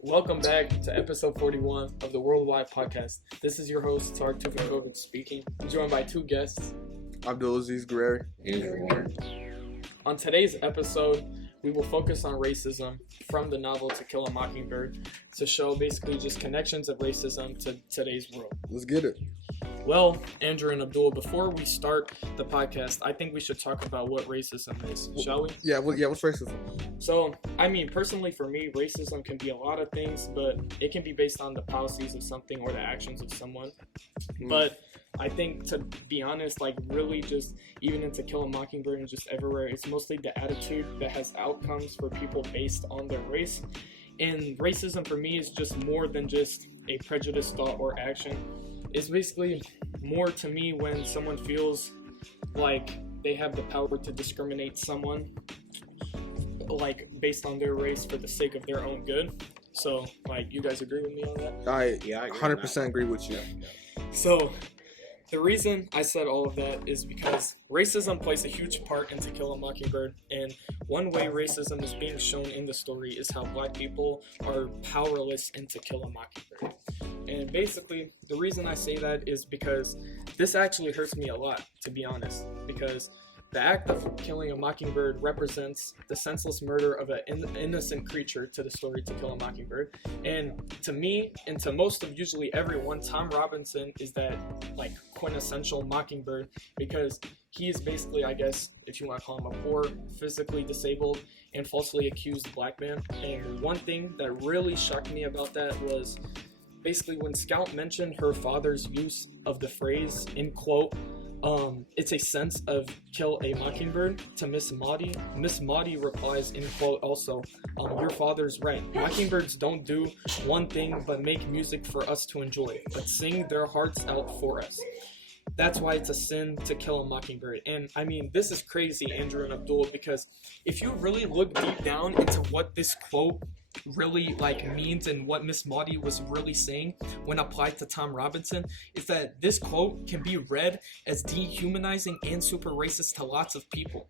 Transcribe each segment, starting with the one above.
Welcome back to episode 41 of the Worldwide Podcast. This is your host, Tarek Tufikovic speaking. I'm joined by two guests. Abdulaziz Guerrero. On today's episode, we will focus on racism from the novel To Kill a Mockingbird to show basically just connections of racism to today's world. Let's get it. Well, Andrew and Abdul, before we start the podcast, I think we should talk about what racism is, shall we? Yeah, what's racism? So, personally for me, racism can be a lot of things, but it can be based on the policies of something or the actions of someone. But I think, to be honest, really just even in To Kill a Mockingbird and just everywhere, it's mostly the attitude that has outcomes for people based on their race. And racism for me is just more than just a prejudiced thought or action. It's basically more to me when someone feels like they have the power to discriminate someone based on their race for the sake of their own good. So you guys agree with me on that? I 100% agree with you. So the reason I said all of that is because racism plays a huge part in To Kill a Mockingbird, and one way racism is being shown in the story is how black people are powerless in To Kill a Mockingbird. And basically, the reason I say that is because this actually hurts me a lot, to be honest, because the act of killing a mockingbird represents the senseless murder of an innocent creature to the story To Kill a Mockingbird. And to me, and to most of usually everyone, Tom Robinson is that quintessential mockingbird, because he is basically, I guess, if you want to call him a poor, physically disabled, and falsely accused black man. And one thing that really shocked me about that was basically when Scout mentioned her father's use of the phrase, in quote, it's a sense of kill a mockingbird, to Miss Maudie. Miss Maudie replies, in quote, also, your father's right. Mockingbirds don't do one thing but make music for us to enjoy, but sing their hearts out for us. That's why it's a sin to kill a mockingbird. And this is crazy, Andrew and Abdul, because if you really look deep down into what this quote really means and what Miss Maudie was really saying when applied to Tom Robinson, is that this quote can be read as dehumanizing and super racist to lots of people,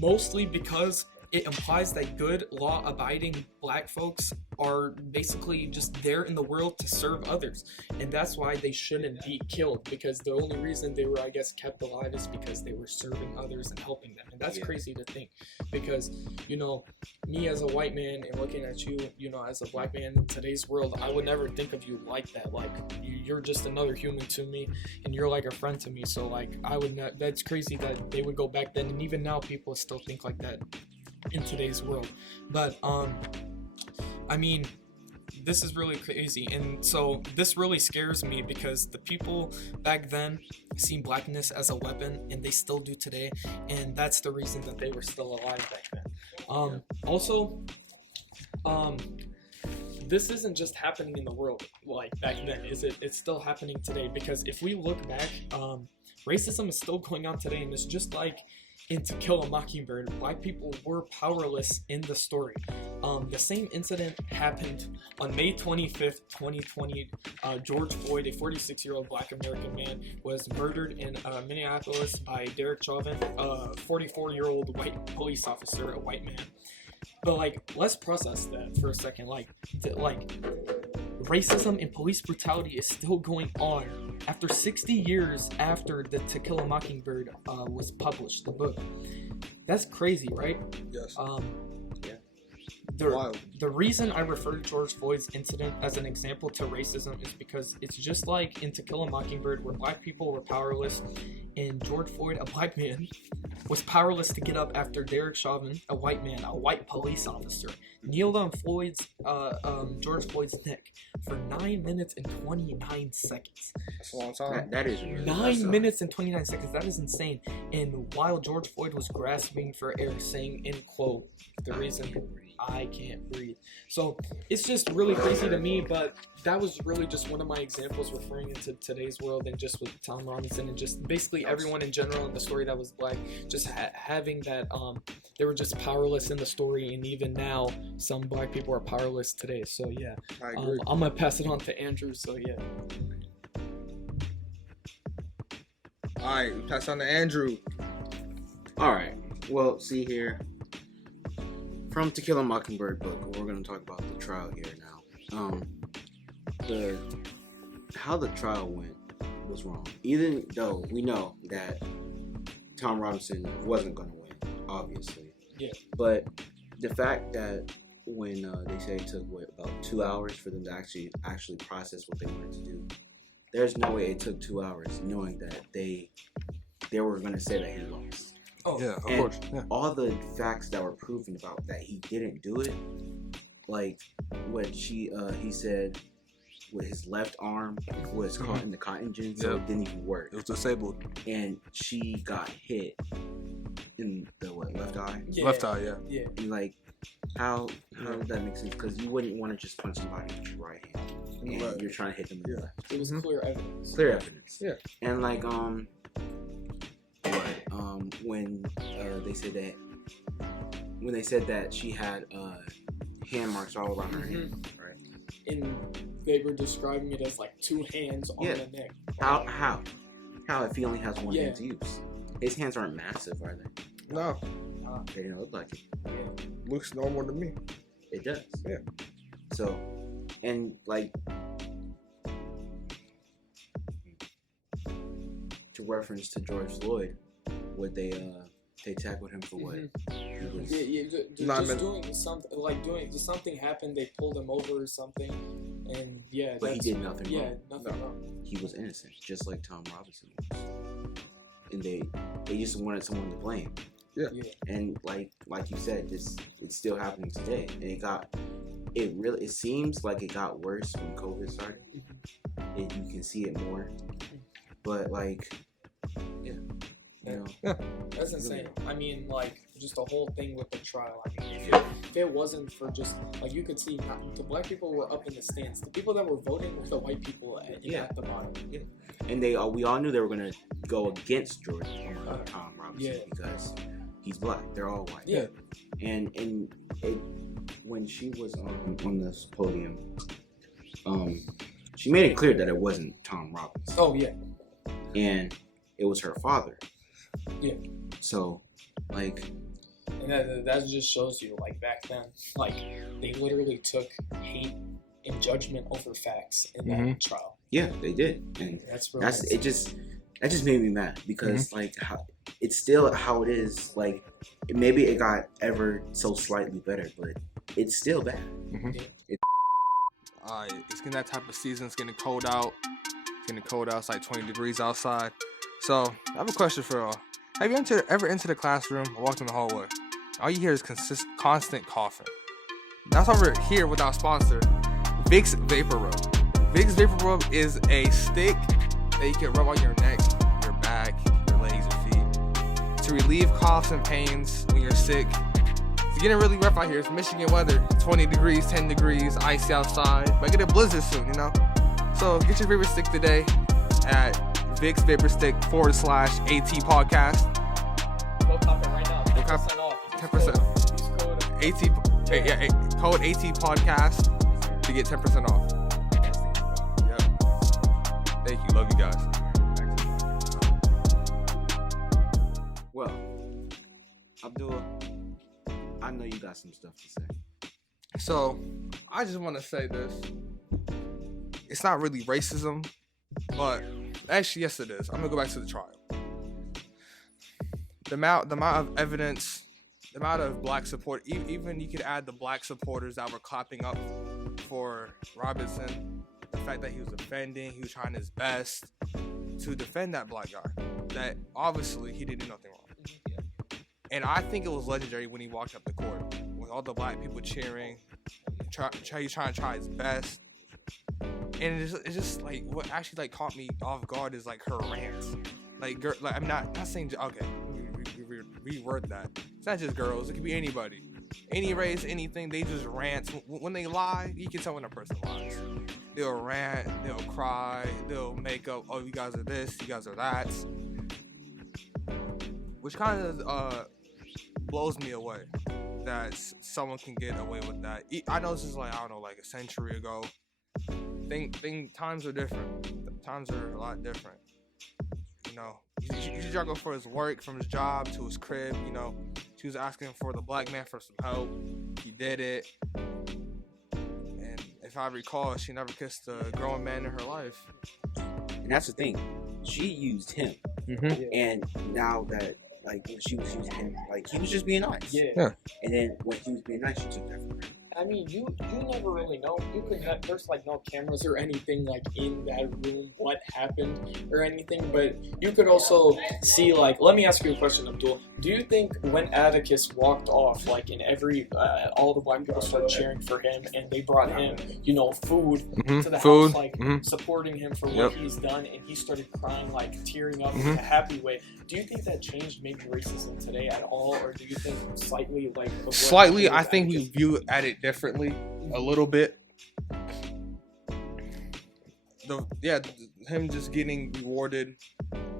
mostly because it implies that good, law-abiding black folks are basically just there in the world to serve others. And that's why they shouldn't be killed, because the only reason they were, kept alive is because they were serving others and helping them. And that's crazy to think, because, me as a white man and looking at you, as a black man in today's world, I would never think of you like that. You're just another human to me, and you're like a friend to me. So, I would not, that's crazy that they would go back then, and even now people still think like that in today's world. But this is really crazy, and so this really scares me, because the people back then seen blackness as a weapon, and they still do today, and that's the reason that they were still alive back then. This isn't just happening in the world back then, is it? It's still happening today, because if we look back, racism is still going on today, and it's just in To Kill a Mockingbird, black people were powerless in the story. The same incident happened on May 25th, 2020. George Floyd, a 46-year-old black American man, was murdered in Minneapolis by Derek Chauvin, a 44-year-old white police officer, a white man. But let's process that for a second. Racism and police brutality is still going on after 60 years after the To Kill a Mockingbird was published, the book. That's crazy, right? Yes. The reason I refer to George Floyd's incident as an example to racism is because it's just like in To Kill a Mockingbird, where black people were powerless, and George Floyd, a black man, was powerless to get up after Derek Chauvin, a white man, a white police officer, kneeled on George Floyd's neck for 9 minutes and 29 seconds. That's a long time. That is 9 minutes and 29 seconds. That is insane. And while George Floyd was grasping for air, saying, in quote, the reason I can't breathe. So it's just really crazy to me, but that was really just one of my examples referring into today's world, and just with Tom Robinson and just basically everyone in general in the story that was black, just having that they were just powerless in the story, and even now some black people are powerless today. So yeah, I agree. I'm gonna pass it on to Andrew. So yeah. All right, we pass on to Andrew. All right. Well, see here. from To Kill a Mockingbird book, we're going to talk about the trial here now. How the trial went was wrong. Even though we know that Tom Robinson wasn't going to win, obviously. Yeah. But the fact that when they say it took about 2 hours for them to actually process what they wanted to do, there's no way it took 2 hours, knowing that they were going to say that he lost. Oh Yeah, of and course. Yeah. all the facts that were proven about that he didn't do it, like what he said with his left arm was caught in the cotton gin, so it didn't even work. It was disabled. And she got hit in the left eye. yeah. Left eye, yeah. Yeah. And like, how does that make sense? Because you wouldn't want to just punch somebody with your right hand, and Right. you're trying to hit them in the left. It was clear evidence. Clear evidence. Yeah. And like when they said that she had hand marks all around her hand, right? And they were describing it as like 2 hands on the neck. How if he only has one Yeah. hand to use? His hands aren't massive, are they? No, They didn't look like it. Yeah. looks normal to me. It does. Yeah. So, and like to reference to George Floyd, what they tackled him for what? He was- Not Just meant- doing something happened. They pulled him over or something, and But he did nothing Yeah, wrong. nothing wrong. He was innocent, just like Tom Robinson was. And they just wanted someone to blame. Yeah. And like you said, it's still happening today. And it seems like it got worse when COVID started. And you can see it more. But like, That's insane. I mean, like, just the whole thing with the trial. I mean, if it wasn't for just, like, you could see the black people were up in the stands. The people that were voting were the white people at the bottom. Yeah. And we all knew they were gonna go against Tom Robinson because he's black. They're all white. Yeah. And when she was on this podium, she made it clear that it wasn't Tom Robinson. Oh yeah. And it was her father. Yeah. So, like, and that just shows you, like, back then, like, they literally took hate and judgment over facts in that trial. yeah, they did, and That's really that just made me mad because like it's still how it is. Like, maybe it got ever so slightly better, but it's still bad. It's getting that type of season. It's getting cold out. It's like 20 degrees outside. So I have a question for y'all. Have you ever entered a classroom or walked in the hallway? All you hear is constant coughing. That's why we're here with our sponsor, Vicks Vapor Rub. Vicks Vapor Rub is a stick that you can rub on your neck, your back, your legs, your feet to relieve coughs and pains when you're sick. It's getting really rough out here. It's Michigan weather, 20 degrees, 10 degrees, icy outside. Might get a blizzard soon, you know? So get your favorite stick today at Vicks Vapor Stick / AT Podcast. Go pop it right now. 10% off. 10%. Code AT Podcast to get 10% off. Yep. Thank you. Love you guys. Well, Abdullah, I know you got some stuff to say. So, I just want to say this. It's not really racism, but actually, yes, it is. I'm going to go back to the trial. The amount of evidence, the amount of black support, even you could add the black supporters that were clapping up for Robinson, the fact that he was defending, he was trying his best to defend that black guy, that obviously he didn't do nothing wrong. And I think it was legendary when he walked up the court with all the black people cheering, he's trying to try his best. And it's just like, what actually like caught me off guard is like her rants. Like, I'm not saying, okay, reword that. It's not just girls, it could be anybody. Any race, anything, they just rant. When they lie, you can tell when a person lies. They'll rant, they'll cry, they'll make up, oh, you guys are this, you guys are that. Which kind of blows me away that someone can get away with that. I know this is like, I don't know, like a century ago. Times are different. Times are a lot different. You know, you struggle for his work, from his job to his crib. You know, she was asking for the black man for some help. he did it. And if I recall, she never kissed a grown man in her life. And that's the thing. She used him. Mm-hmm. And now that, like, when she was using him, like, he was just being nice. Yeah. And then when he was being nice, she took that from her. I mean, you never really know. You could have, there's like no cameras or anything like in that room what happened or anything, but you could also see like. Let me ask you a question, Abdul. Do you think when Atticus walked off, like in every all the black people started cheering for him and they brought him, food to the house, like supporting him for what he's done, and he started crying, like tearing up in a happy way. Do you think that changed maybe racism today at all, or do you think slightly like? Slightly, I think we view at it differently a little bit. Him just getting rewarded,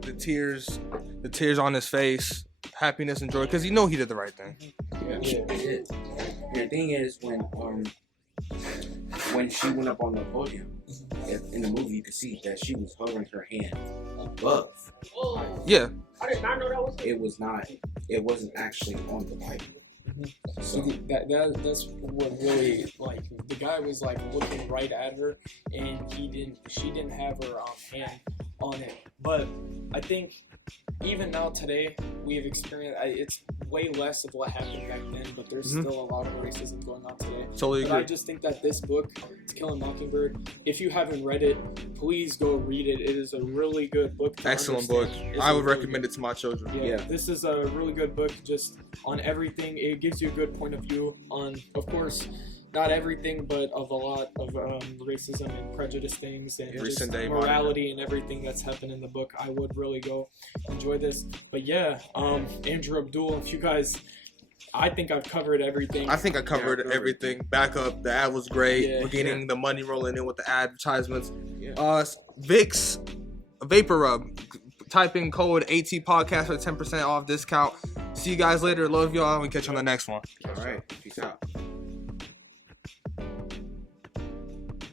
the tears on his face, happiness and joy, because he did the right thing. Yeah. And the thing is, when she went up on the podium in the movie, you could see that she was hovering her hand above. Yeah. I did not know that was it. It wasn't actually on the Bible. So that's what really, like, the guy was like looking right at her, and she didn't have her hand on it. But I think even now today we have experienced it's way less of what happened back then, but there's still a lot of racism going on today. Totally agree. But I just think that this book, To Kill a Mockingbird, if you haven't read it, please go read it. It is a really good book. Excellent book. I would recommend it to my children. Yeah, this is a really good book just on everything. It gives you a good point of view on, of course, not everything, but of a lot of racism and prejudice things and just morality and everything that's happened in the book. I would really go enjoy this. But yeah, Andrew, Abdul, if you guys, I think I've covered everything. I think I covered everything. Back up, the ad was great. We're getting the money rolling in with the advertisements. Vicks Vapor Rub. Type in code AT Podcast for 10% off discount. See you guys later. Love y'all. We catch you on the next one. All right. Peace out.